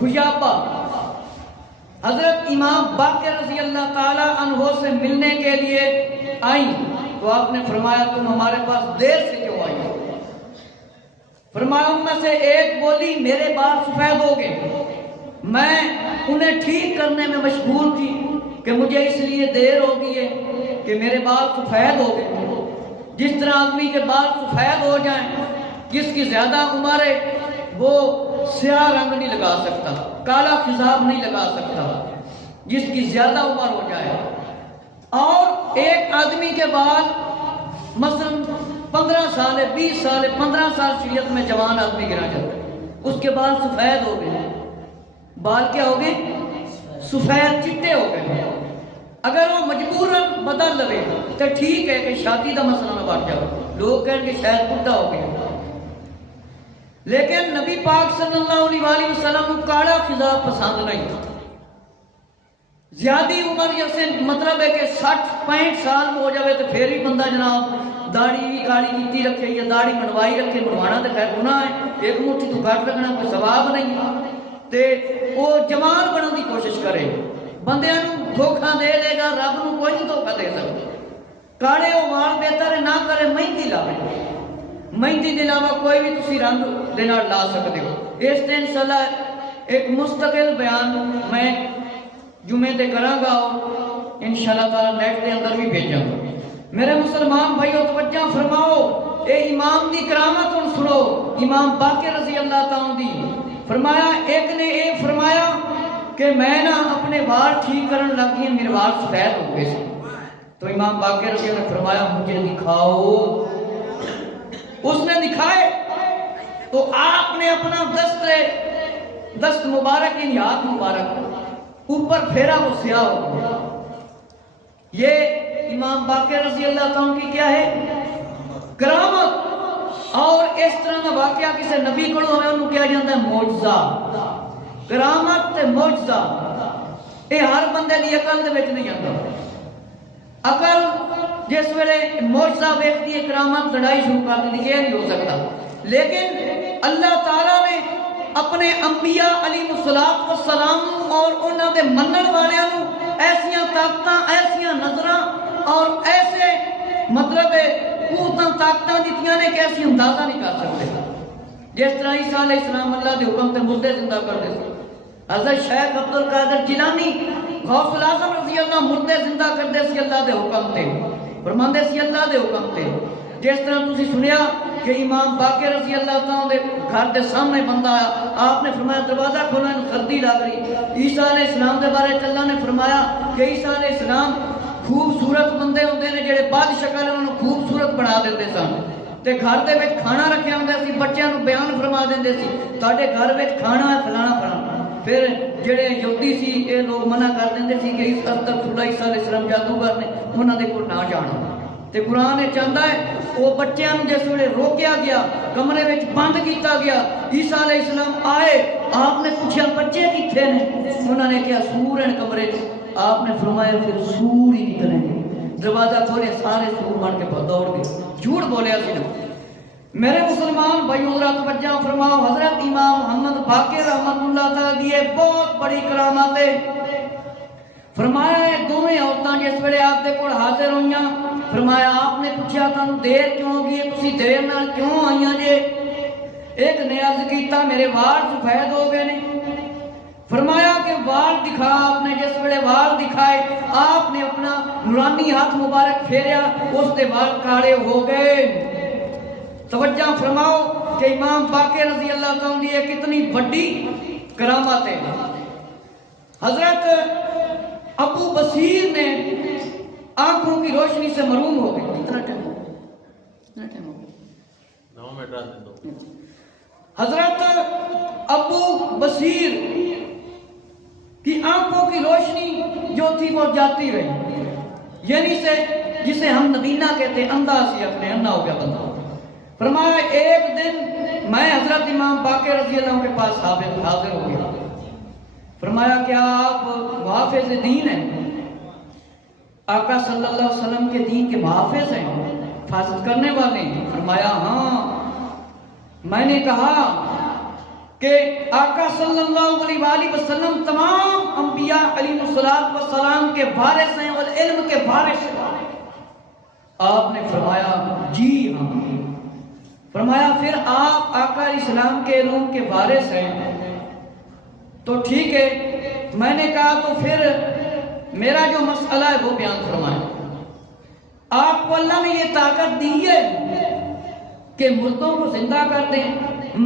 خیابہ حضرت امام باقر رضی اللہ تعالیٰ عنہ سے ملنے کے لیے آئیں، تو آپ نے فرمایا تم ہمارے پاس دیر سے کیوں آئی؟ فرمایا ان میں سے ایک بولی میرے بال سفید ہو گئے، میں انہیں ٹھیک کرنے میں مشغول تھی کہ مجھے اس لیے دیر ہو گئی ہے کہ میرے بال سفید ہو گئے۔ جس طرح آدمی کے بال سفید ہو جائیں، جس کی زیادہ عمر ہے وہ سیاہ رنگ نہیں لگا سکتا، کالا خضاب نہیں لگا سکتا، جس کی زیادہ عمر ہو جائے۔ اور ایک آدمی کے بال مثلا 15 سال ہے، 20 سال ہے، 15 سال شریعت میں جوان آدمی گنا جاتا ہے، اس کے بال سفید ہو گئے، بال کیا ہو گئے؟ سفید چٹے ہو گئے۔ اگر وہ مجبوراً بدل لے تو ٹھیک ہے کہ شادی کا مسئلہ نہ بڑھ جائے، لوگ کہیں گے شاید بڈھا ہو گیا، لیکن نبی پاک صلی اللہ علیہ وسلم کو کالا خضاب پسند نہیں تھا۔ زیادہ عمر جیسے مطلب ہے کہ 60-65 سال ہو جائے تو پھر ہی بندہ جناب داڑھی بھی کالی کیتی رکھے یا داڑھی منوائی رکھے، منوانا تو خیر گناہ ہے، ایک مٹھی تو گھٹ رکھنا کوئی ثواب نہیں، تے وہ جوان بننے کی کوشش کرے، بندیاں نو دھوکھا دے دے گا، رب نو کوئی نہیں دھوکھا دے سکتا۔ کاڑے وہ وال بہتر ہے نہ کرے، مہندی لاوے، مہندی دے علاوہ کوئی بھی تسی رنگ دے نال لا سکتے ہو۔ اس دن انشاءاللہ ایک مستقل بیان میں جمعے تے کراں گا اور انشاءاللہ تعالی نیٹ دے اندر بھی بھیجاں گا۔ میرے مسلمان بھائیو توجہ فرماؤ، اے امام دی کرامت ہن سنو، امام باقر رضی اللہ تعالیٰ دی۔ فرمایا ایک نے اے فرمایا کہ میں نا اپنے وال ٹھیک کرن لگ گئی، میرے وال سفید ہو گئے تھے، تو امام باقر رضی اللہ نے فرمایا مجھے دکھاؤ۔ اس نے دکھائے تو آپ نے اپنا دست مبارک یعنی ہاتھ مبارک اوپر پھیرا، وہ سیاہ ہو گیا۔ یہ امام باقر رضی اللہ تعالیٰ کی کیا ہے؟ کرامت۔ اور اس طرح کا واقعہ کسی نبی کو ہوئے انہوں کیا جاتا ہے معجزہ۔ کرامت تے معجزہ یہ ہر بندے دی عقل دے وچ نہیں آتا۔ عقل جس ویلے معجزہ ویکھدی ہے کرامت لڑائی شروع کر دی، یہ نہیں ہو سکتا، لیکن اللہ تعالیٰ نے اپنے انبیاء علیہ السلام اور انہوں دے منن والوں نو ایسیاں طاقتاں ایسیاں نظراں اور ایسے مطلب قوتاں طاقتاں دیتیاں نے کہ ایسی اندازہ نہیں کر سکتے. جس طرح عیسیٰ علیہ السلام اللہ دے حکم تے مردے زندہ کرتے تھے. حضرت شیخ عبد القادر جیلانی غوث الاعظم رضی اللہ مردے زندہ کرتے سی اللہ دے حکم تے فرماندے سی اللہ دے حکم تے. جس طرح تسی سنیا کہ امام باقر رضی اللہ تعالیٰ دے گھر دے سامنے بندہ آیا, آپ نے فرمایا دروازہ کھولا سردی لگ رہی. عیسیٰ علیہ السلام دے بارے اللہ نے فرمایا کہ عیسیٰ علیہ السلام خوبصورت بندے ہوندے نے جڑے بعد شکل انہوں خوبصورت بنا دیتے سن تے گھر دے وچ کھانا رکھیا ہوندا سی, بچیاں نوں بیان فرما دیندے سی تہاڈے گھر وچ کھانا ہے فلانا فلانا. پھر جڑے یہودی سی اے لوگ منع کر دیندے سی کہ اس استغفر عیسیٰ علیہ السلام جادوگر نے انہاں دے کول نہ جانا. تے قرآن یہ چاہتا ہے وہ بچیاں جس ویلے روکیا گیا کمرے میں بند کیتا گیا, عیسیٰ علیہ السلام آئے, آپ نے پوچھا بچے کتنے نے, انہوں نے کہا سور ہیں کمرے. آپ نے فرمایا پھر سور ہی نکلیں گے. دروازہ کھولے سارے سور بن کے دوڑ گئے. جھوٹ بولیا سی نا. میرے مسلمان بھائی حضرات توجہ فرماؤ, حضرت امام محمد باقر رحمت اللہ تعالیٰ دیے بہت بڑی کرامات ہے. فرمایا دونوں عورتاں جس ویلے آپ دے کول حاضر ہوئیاں, فرمایا آپ نے پوچھا تانوں دیر کیوں ہوگی ہے, تسی دیر نال کیوں آئیاں جے؟ ایک نے عرض کیتا میرے وال سفید ہو گئے نے. فرمایا کہ وال دکھا. آپ نے جس ویلے وال دکھائے آپ نے اپنا نورانی ہاتھ مبارک پھیریا, اس دے وال کالے ہو گئے. توجہ فرماؤ کہ امام باقر رضی اللہ تعالیٰ عنہ یہ کتنی بڑی کرامات ہے. حضرت ابو بصیر نے آنکھوں کی روشنی سے محروم ہو گئے. کتنا ٹائم ہو گیا؟ حضرت ابو بصیر کی آنکھوں کی روشنی جو تھی وہ جاتی رہی, یعنی سے جسے ہم نبینا کہتے ہیں, اندھا سی اپنے اندھا ہو گیا بندہ. فرمایا ایک دن میں حضرت امام باقر رضی اللہ عنہ کے پاس حاضر ہو گیا. فرمایا کیا آپ محافظ دین ہیں؟ آقا صلی اللہ علیہ وسلم کے دین کے محافظ ہیں, حفاظت کرنے والے ہیں؟ فرمایا ہاں. میں نے کہا کہ آقا صلی اللہ علیہ وآلہ وسلم تمام انبیاء علیہ السلام کے وارث ہیں اور علم کے وارث ہیں. آپ نے فرمایا جی ہاں. فرمایا پھر آپ آقا علیہ السلام کے علوم کے وارث ہیں تو ٹھیک ہے. میں نے کہا تو پھر میرا جو مسئلہ ہے وہ بیان فرمائیں. آپ کو اللہ نے یہ طاقت دی ہے کہ مردوں کو زندہ کر دیں,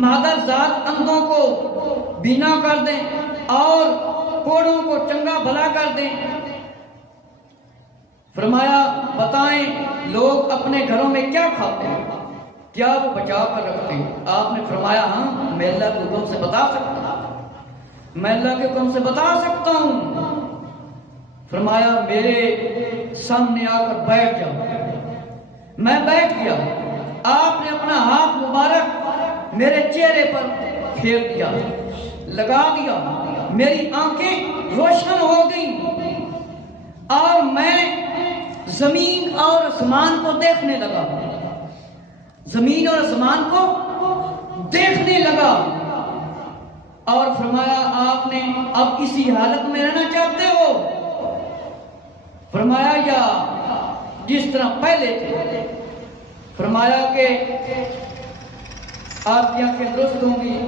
مادہ ذات اندھوں کو بینا کر دیں اور کوڑوں کو چنگا بھلا کر دیں. فرمایا بتائیں لوگ اپنے گھروں میں کیا کھاتے ہیں, کیا وہ بچا کر رکھتے ہیں؟ آپ نے فرمایا ہاں میں اللہ کے حکم سے بتا سکتا ہوں, میں اللہ کے حکم سے بتا سکتا ہوں. فرمایا میرے سامنے آ کر بیٹھ جاؤ. میں بیٹھ گیا. آپ نے اپنا ہاتھ مبارک میرے چہرے پر پھیر دیا, لگا دیا. میری آنکھیں روشن ہو گئیں اور میں زمین اور آسمان کو دیکھنے لگا. زمین اور آسمان کو دیکھنے لگا اور فرمایا آپ نے اب اسی حالت میں رہنا چاہتے ہو؟ فرمایا یا جس طرح پہلے تھے. فرمایا کہ آپ کی آنکھیں درست ہوں گی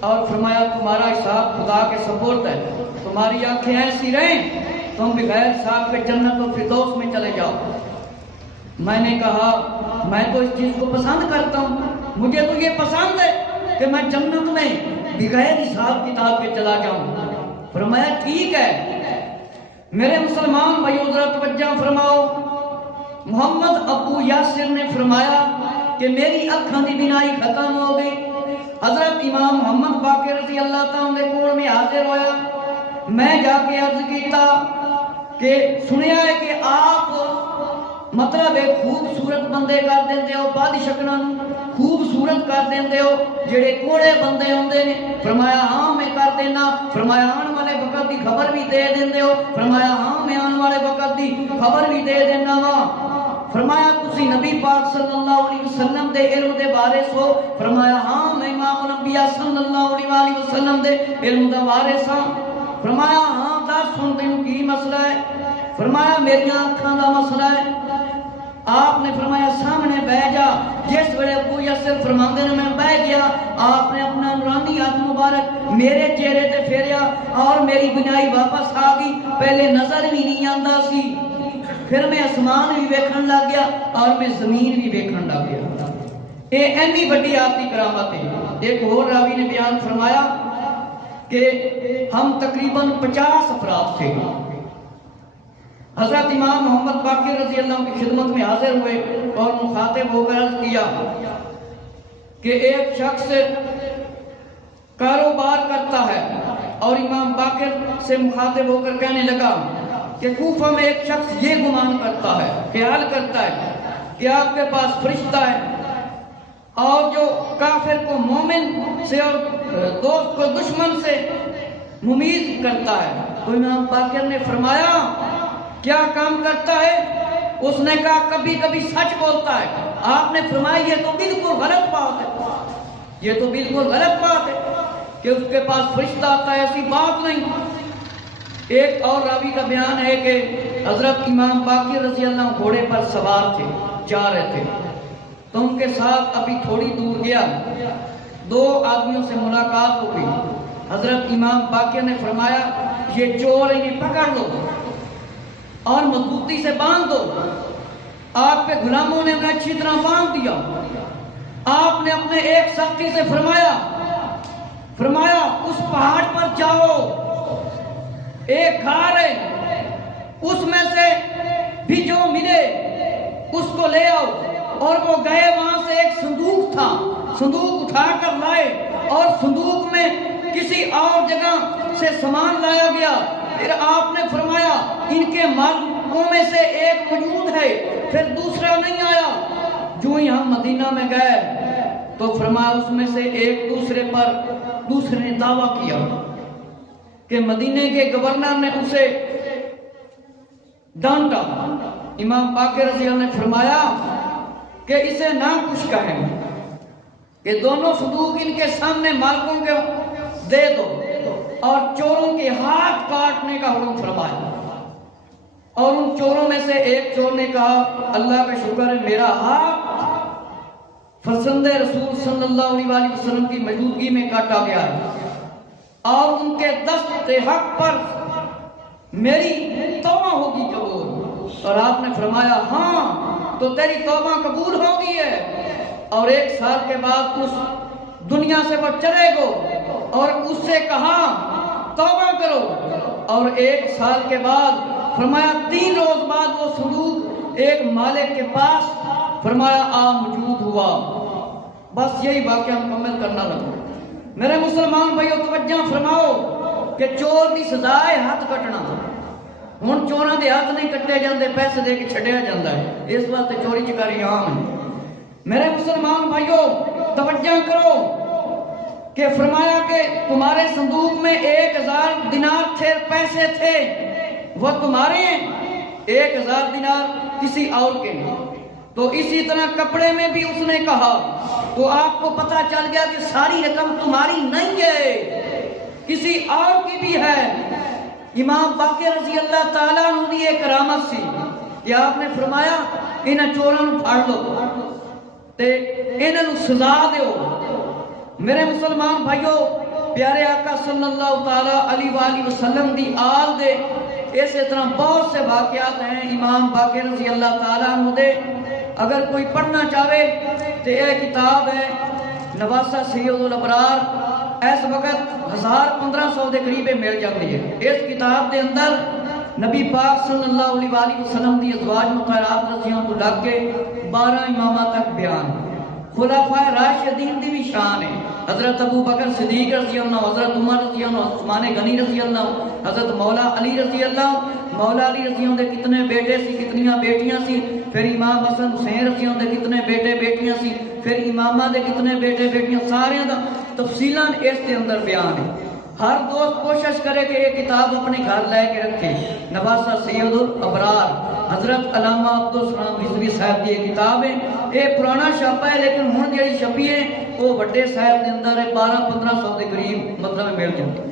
اور فرمایا تمہارا حساب خدا کے سپرد ہے, تمہاری آنکھیں ایسی رہیں تم بغیر حساب کے جنت و فردوس میں چلے جاؤ. میں نے کہا میں تو اس چیز کو پسند کرتا ہوں, مجھے تو یہ پسند ہے کہ میں جنت میں بغیر حساب کتاب کے چلا جاؤں. فرمایا ٹھیک ہے. میرے مسلمان بھائی حضرت توجہ فرماؤ, محمد ابو یاسر نے فرمایا کہ میری اکھاں دی بینائی ختم ہو گئی. حضرت امام محمد باقر رضی اللہ تعالیٰ دے کول میں حاضر ہویا. میں جا کے عرض کیتا کہ سنیا ہے کہ آپ مطلب ہے خوبصورت بندے کر دیندے ہو, بادشاہاں خوبصورت کر دیندے ہو, جڑے کوڑے بندے ہوندے نے. فرمایا ہاں میں کر دینا. فرمایا آن والے وقت دی خبر بھی دے دیندے ہو؟ فرمایا ہاں میں آن والے وقت دی خبر بھی دے دینا وا. فرمایا تسی نبی پاک صلی اللہ علیہ وسلم دے علم دے وارث ہو؟ فرمایا ہاں میں امام الانبیاء صلی اللہ علیہ وسلم دے علم دا وارث ہاں۔ فرمایا ہاں دس سن تینوں کی مسئلہ ہے؟ فرمایا میری آنکھاں دا مسئلہ ہے۔ آپ نے فرمایا سامنے بیٹھ جا۔ جس ویلے ابو یاسر فرماندے نے میں بیٹھ گیا، آپ نے اپنا نورانی ہاتھ مبارک میرے چہرے تے پھیریا اور میری بینائی واپس آ گئی۔ پہلے نظر بھی نہیں آندا سی، پھر میں آسمان بھی ویکھن لگ گیا اور میں زمین بھی ویکھن لگ گیا۔ یہ اینی بڑی آپ کی کرامت ہے۔ ایک اور راوی نے بیان فرمایا کہ ہم تقریباً 50 افراد تھے۔ حضرت امام محمد باقر رضی اللہ عنہ کی خدمت میں حاضر ہوئے اور مخاطب ہو کر عرض کیا کہ ایک شخص کاروبار کرتا ہے، اور امام باقر سے مخاطب ہو کر کہنے لگا کہ کوفہ میں ایک شخص یہ گمان کرتا ہے، خیال کرتا ہے کہ آپ کے پاس فرشتہ ہے، اور جو کافر کو مومن سے اور دوست کو دشمن سے ممیز کرتا ہے۔ تو امام باقر نے فرمایا کیا کام کرتا ہے؟ اس نے کہا کبھی کبھی سچ بولتا ہے۔ آپ نے فرمایا یہ تو بالکل غلط بات ہے، یہ تو بالکل غلط بات ہے کہ اس کے پاس فرشتہ آتا ہے، ایسی بات نہیں۔ ایک اور راوی کا بیان ہے کہ حضرت امام باقر رضی اللہ عنہ گھوڑے پر سوار تھے، جا رہے تھے، تو ان کے ساتھ ابھی تھوڑی دور گیا، دو آدمیوں سے ملاقات ہو گئی۔ حضرت امام باقر نے فرمایا یہ چور انہیں پکڑ لو اور مضبوطی سے باندھ دو۔ آپ کے غلاموں نے انہیں اچھی طرح باندھ دیا۔ آپ نے اپنے ایک ساتھی سے فرمایا اس پہاڑ پر جاؤ، ایک گھر ہے، اس میں سے بھی جو ملے اس کو لے آؤ۔ اور وہ گئے، وہاں سے ایک صندوق تھا، صندوق اٹھا کر لائے، اور صندوق میں کسی اور جگہ سے سامان لایا گیا۔ پھر آپ نے فرمایا ان کے مالکوں میں سے ایک موجود ہے، پھر دوسرا نہیں آیا۔ جو ہی ہم مدینہ میں گئے تو فرمایا اس میں سے ایک دوسرے نے دعویٰ کیا کہ مدینے کے گورنر نے اسے ڈانٹا۔ امام باقر رضی اللہ عنہ نے فرمایا کہ اسے نہ کچھ کہیں، کہ دونوں صندوق ان کے سامنے مالکوں کے دے دو، اور چوروں کے ہاتھ کاٹنے کا حکم فرمایا۔ اور ان چوروں میں سے ایک چور نے کہا اللہ کا شکر ہے میرا ہاتھ فرزند رسول صلی اللہ علیہ وسلم کی موجودگی میں کاٹا گیا ہے، اور ان کے دست حق پر میری توبہ ہوگی قبول۔ اور آپ نے فرمایا ہاں تو تیری توبہ قبول ہوگی ہے، اور 1 سال کے بعد اس دنیا سے وہ چلے گو، اور اس سے کہا توبہ کرو۔ اور 1 سال کے بعد فرمایا 3 روز بعد وہ صندوق ایک مالک کے پاس فرمایا موجود ہوا۔ بس یہی واقعہ مکمل کرنا لگا۔ میرے مسلمان بھائیو توجہ فرماؤ کہ چور کی سزا ہے ہاتھ کٹنا۔ ہن چوراں دے ہاتھ نہیں کٹے جاندے، پیسے دے کے چھڈیا جاندا ہے، اس واسطے چوری چکاری عام ہے۔ میرے مسلمان بھائیو توجہ کرو کہ فرمایا کہ تمہارے صندوق میں 1000 دینار تھے، پیسے تھے، وہ تمہارے ہیں، 1000 دینار کسی اور کے ہیں۔ تو اسی طرح کپڑے میں بھی اس نے کہا، تو آپ کو پتا چل گیا کہ ساری رقم تمہاری نہیں ہے، کسی اور کی بھی ہے۔ امام باقر رضی اللہ تعالیٰ عنہ دی ایک کرامت سی کہ آپ نے فرمایا انہاں چوراں نوں پھڑ لو تے انہاں نوں سزا دیو۔ میرے مسلمان بھائیو پیارے آقا صلی اللہ تعالیٰ علیہ وآلہ وسلم دی آل دے اسی طرح بہت سے واقعات ہیں امام باقر رضی اللہ تعالیٰ عنہ دے۔ اگر کوئی پڑھنا چاہے تو یہ کتاب ہے نواسہ سید الابرار، اس وقت 1500 دے قریب مل جاتی ہے۔ اس کتاب دے اندر نبی پاک صلی اللہ علیہ وآلہ وسلم دی ازواج مطہرات رضی اللہ عنہ لگ کے 12 امامہ تک بیان، خلفائے راشدین دی بھی شان ہے، حضرت ابو بکر صدیق رضی اللہ عنہ، حضرت عمر رضی اللہ عنہ، عثمان غنی رضی اللہ عنہ، حضرت مولا علی رضی اللہ عنہ، مولا علی رضی اللہ عنہ دے کتنے بیٹے سی، کتنیاں بیٹیاں سی، پھر امام حسن حسین رضی اللہ عنہ دے کتنے بیٹے بیٹیاں سی، پھر امامہ دے کتنے بیٹے بیٹیاں، سارے دا تفصیلاً اس کے اندر بیان ہے۔ ہر دوست کوشش کرے کہ یہ کتاب اپنے گھر لے کے رکھے، نواسہ سید الابرار، حضرت علامہ عبدالسلام رضوی صاحب کی یہ کتاب ہے. یہ پرانا چھاپا ہے لیکن ہوں جی چھپی ہے وہ وڈے صاحب کے اندر 1200-1500 کے قریب مطلب مل جاتی.